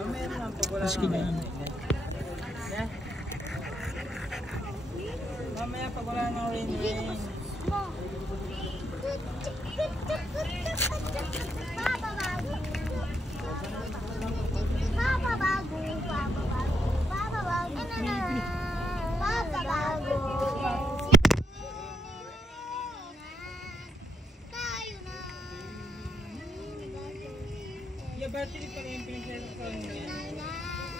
Maski na. Mamaya pag wala ng rain. Ya battery pa rin pinag-cellphone niya.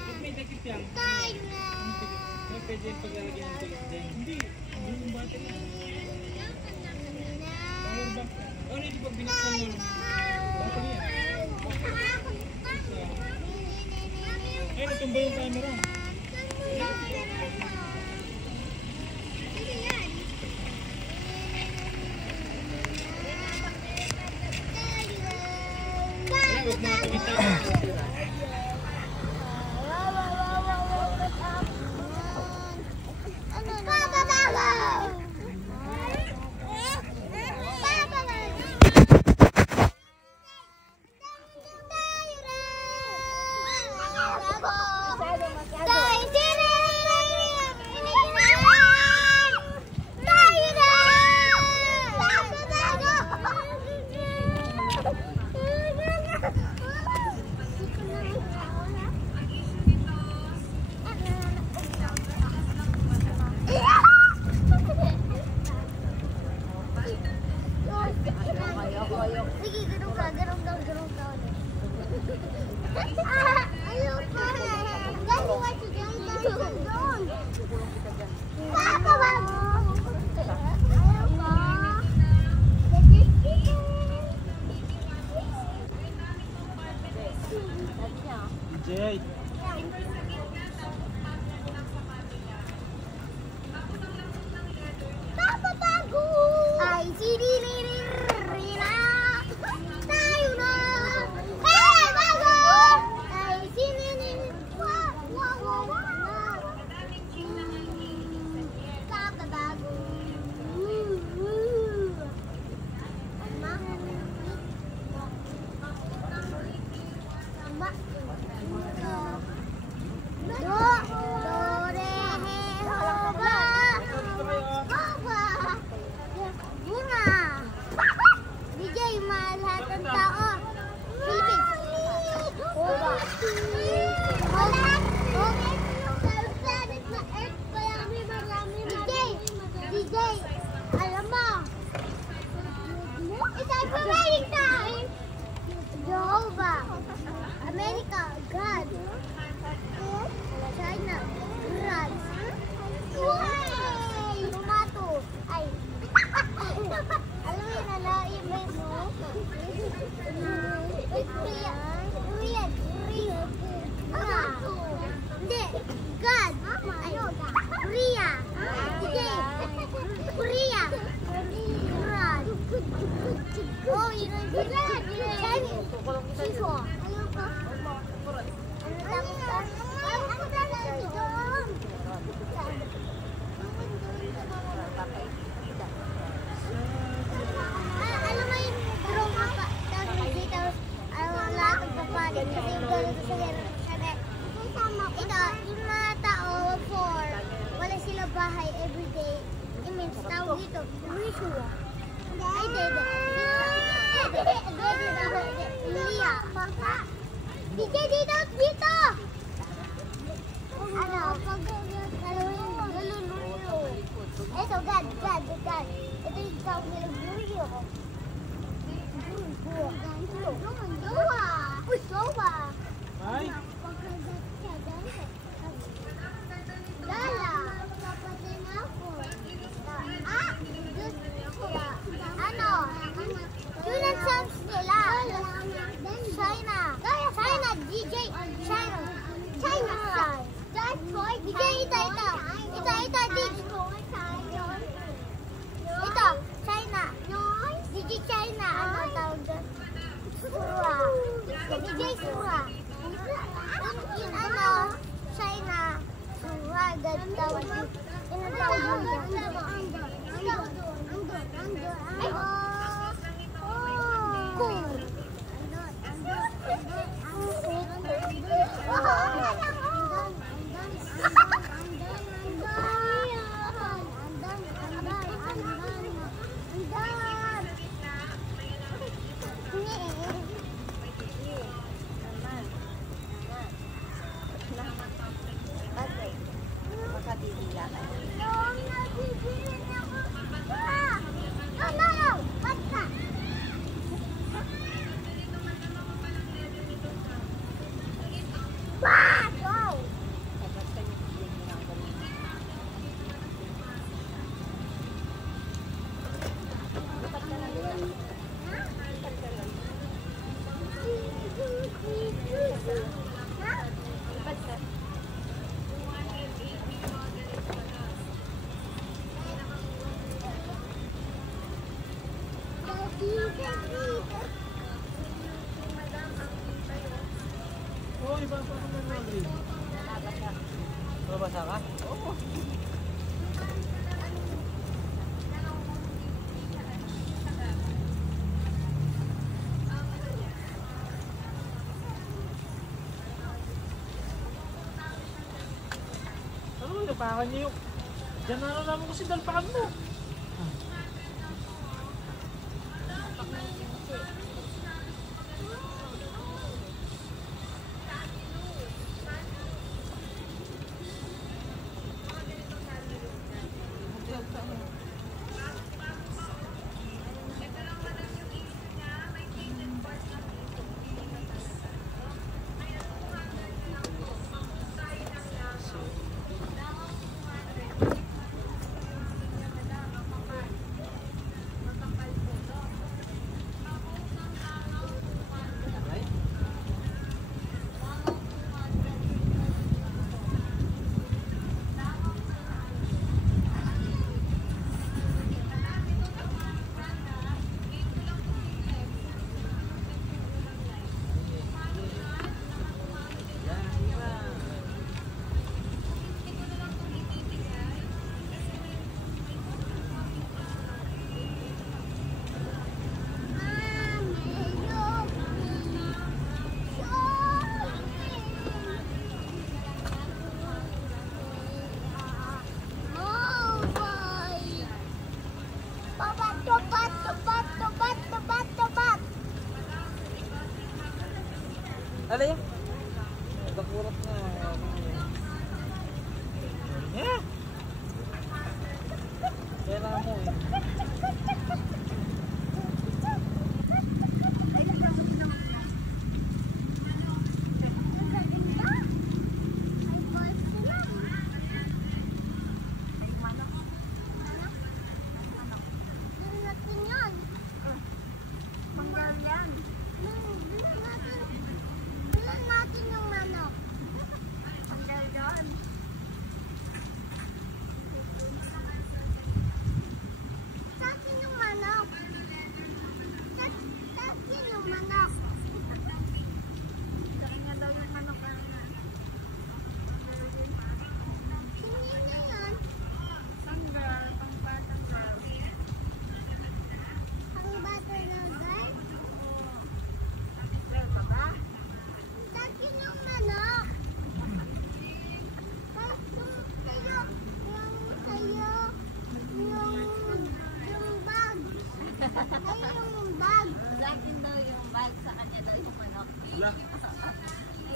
Pag may takip yan. May pwede paglalagyan ng takip din. Hindi yung battery. Power bank. Ano hindi pag binaksan mo? Battery yan. Ay, natumba yung camera. Huwag mga kumita. DJ. Papa bago. Ay, sinilirina. Tayo na. Hey, bago. Ay, sinilirina. Wow. Papa bago. Alam mo, it's American time. Jehovah, America, God, China, God, tomato, ay, alam mo yun, nalaim mo, Korean, hindi, God, ay, Korea, sige, Korea, God, oh, yun ang God, Chinese, Siswa, ayaw ka, ano lang si John? Alam mo yung drone pa, tapos dito, lahat ng papalit, kasi yung gano'n sa sabi, ito, yung mga tao, wala sila bahay everyday, it means tawag dito, ritual. Ay, dede. Lia. Dito! Ano? Ito, God. Ito yung tawag nila, Burio. Jowa. Ay? Lala. Ano? Yun ang songs nila. China, DJ, China. DJ, ito. Ito, China. DJ China, ano tawag doon? Sura. DJ Sura. Yun ano, China. Sura, ganun tawag yun. Yun ang tawag yun. Cool. Mabasa ka? Oo. Ano mo, napakan niyo yung... Diyan na naman kasi dalpakan mo. Ala yan. Nagkakurap na. Yeah. Kaya mo eh.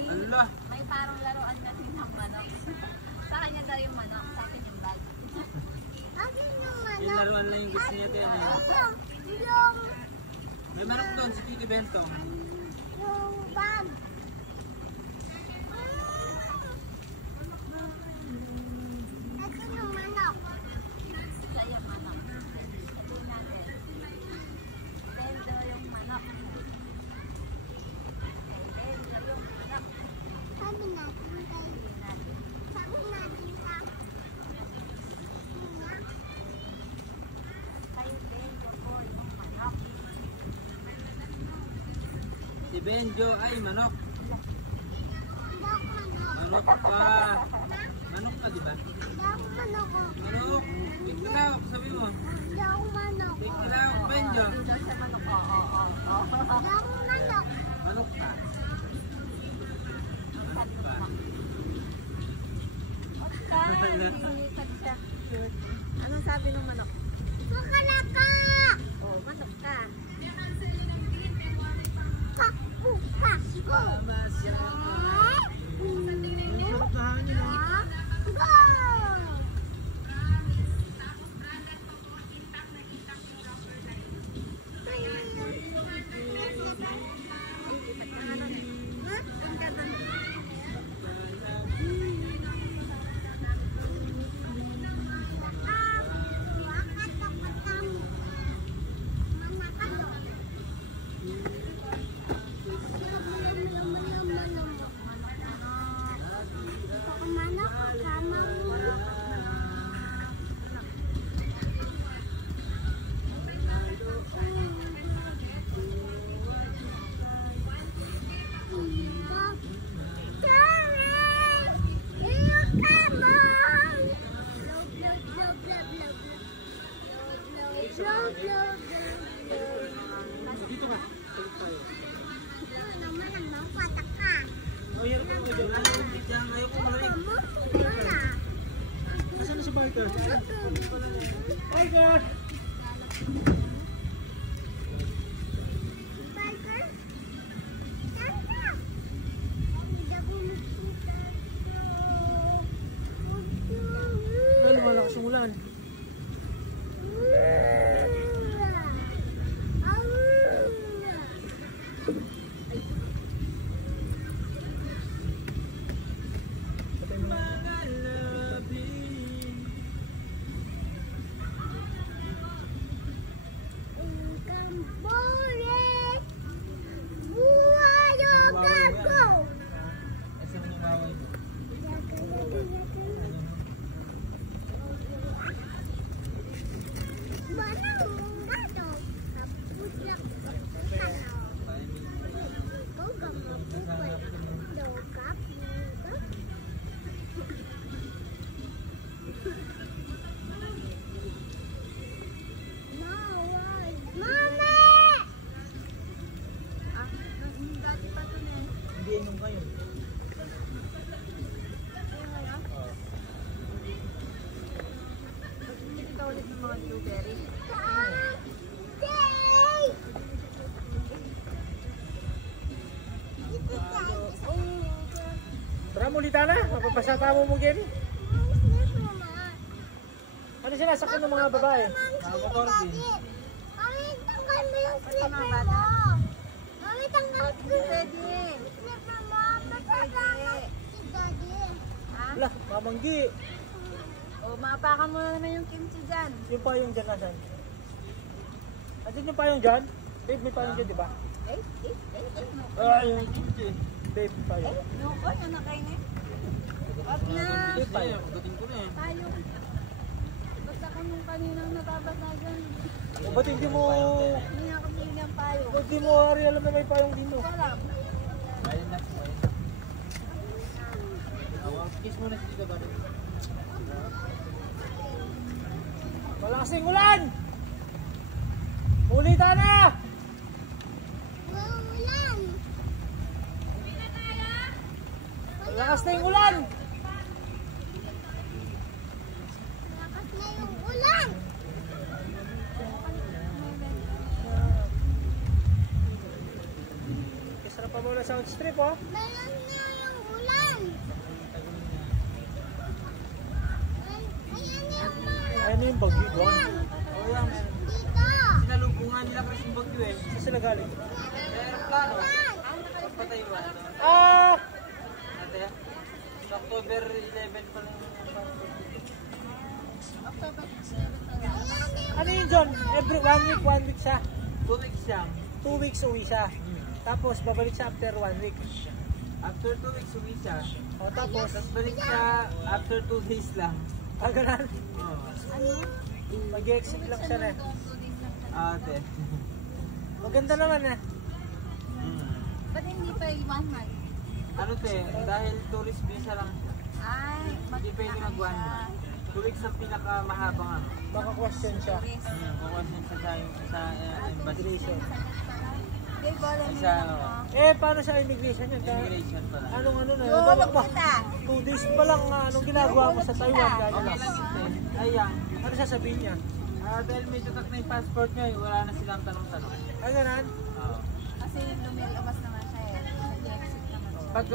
Allah. May parang laruan kasi ng manok. Sa kanya daw yung manok, sa akin yung bag. Akin yung manok. Yung laruan lang yung gusto niya din eh. Yung May manok doon si Titi Bentong. yung bag. Ito yung manok. Sa yung manok. Ito natin. Then daw yung manok. Then daw yung manok. Sabi natin tayo. Sabi natin sa Kayo din yung manok. Si Benjo ay manok. dog manok. Manok ka. Manok ka, di ba? Dog manok. Manok. Bigtilawak, sabi mo. Dog manok. Bigtilawak, Benjo. Hindi daw siya manok. Oo. Dog manok. Manok ka. Manok ka. Okay, linipat siya. Cute. Anong sabi ng manok? Makalaka. Oh, manok ka. Go. Tama siya. Sarap na hangin ah. Go. Doon ka doon. Parker. Parker! Parker? Saan ka? Hindi ako makita. Ay, malakas yung ulan. Hindi inom kayo. Kita ulit ng mga blueberry. Tara mo ulit na, mapapasata mo Kenny. Ano sinasakyan ng mga babae? Mga motor din. Mami, tanggal mo yung slipper mo. Mami, tanggal mo yung slipper mo. Masasama si Daddy. Wala, mamanggi. O, maapakan mo na naman yung kimchi dyan. Yung payong dyan nasan? Andun yung payong dyan? Babe, may payong dyan, di ba? No. Ah, yung kimchi. Babe, payong. No, oy, ano kayo na? Wag na. Babe, payong. Pagdating ko na eh. Tayo. Basta ko nung kaninang nababasa dyan. O, ba't hindi mo... Hindi ako bili ng payo. Ba't di mo, Ari, alam na may payong dito? Sarap. Ayun na, ayun na. Kiss mo na si Tita Bari. Malakas yung ulan! Ulitan na! Ulan. Malakas na yung ulan! Lakas na yung ulan. Kisarap pa muna sa outstrip, oh. Meron na yung ulan. Ayan yung mga Ayun na yung bagyo doon. ulan. Oh, yan. Dito. Sinalubungan nila pa yung bagyo eh. Saan sila galing? Sa aeroplano. Sa Taiwan. Ah! Ate, sa October 11 pa lang. Ano yun, John? Every 1 week siya. 2 weeks siya. 2 weeks uwi siya. Tapos babalik siya after 1 week. After 2 weeks uwi siya. O tapos balik siya after 2 days lang. Ah, ganun? Oo. Mag-exit lang siya na. Ate. Maganda naman eh. Ba't hindi pa 1 month? Ano te, dahil tourist visa lang. Ay, Hindi pwede mag 1 month. 2 weeks ang pinakamahabang ano. Baka question siya. Kukwestiyon siya sa embassy. Okay, bola mo Sa na paano sa immigration yun? Immigration pala. Anong ano na? Oo, Wala pa. kita. 2 days pa lang anong ginagawa mo sa Taiwan? Okay Gano'n lang lang. ito. Ayan. Ano sasabihin niya? Dahil may tatak na yung passport niya, wala na silang tanong-tanong. Ay, ganun? Oo. Kasi lumilabas naman siya eh. Nag-exit naman siya. Pag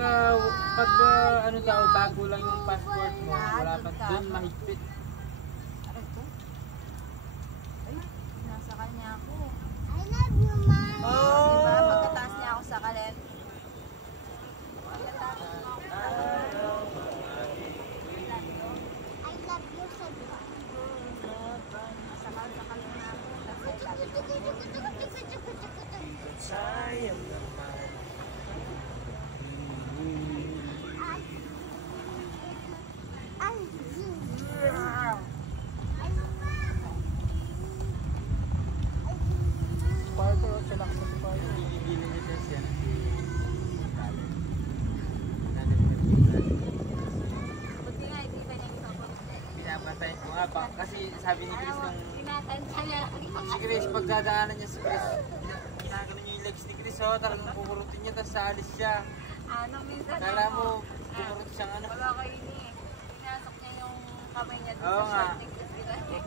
ano daw, bago lang yung passport mo, wala pa doon mahigpit. Aray ko. Ay, nasa kanya ako. I love you, Mom. Diba? Pagkataas niya ako sa kalet. I love you, sabi ko. Sakal na ako. Tapos I love you. Sayang naman. Parker at sila sa Parker. Bibili niya kasi yan. Buti nga, hindi pa niya ito. Pinapatay ko nga pa. Kasi sabi ni Chris nung Tinatansya niya. si Chris, pagdadaanan niya si Chris, ginagano niya yung legs ni Chris, oh, talagang kukurutin niya, tapos saalis siya. Ano, minsan Kala mo, kukurut siyang ano. wala ko ini. Pinasok niya yung kamay niya doon Oo nga.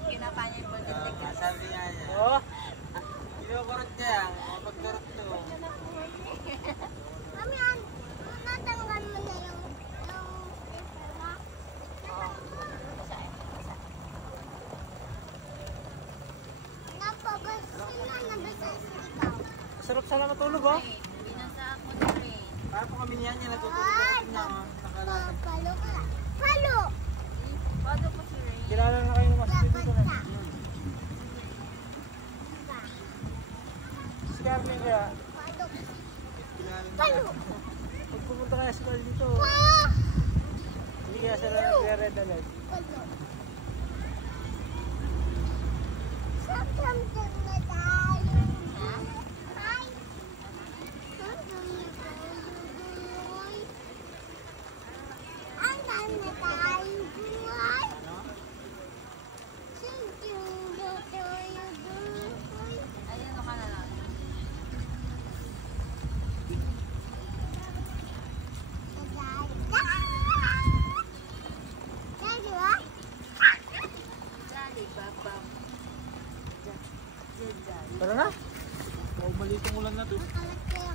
Kinapa niya yung budget Oo nga, ticket. sabi nga niya. Oo. Kinukurot niya. Pagkurot to. Mami, natanggal mo na yung paper mo. Napabasa na, nabasa sa ikaw. Sarap sana matulog, oh. Binasa ako ni Rain. Para po kami niyan, yung natutulog niya. Nakalala. Palo ka. Palo! Bago po si Rain. Kilala na kayo ng mas Dapat dito na. ka. Si Carmen kaya, Palo. Kilala niya. Palo! pag pumunta kaya si Carl dito, Ah! hindi kaya sila nagre-red agad. Palo. Sometimes na tayo. Hi. Sometimes na tayo. Ang dami na tayo buhay. Sometimes na tayo buhay. Ayun ka na lang. Jolly Babam. Tara na. Oh, maliit ang ulan na to. Nakalat kayo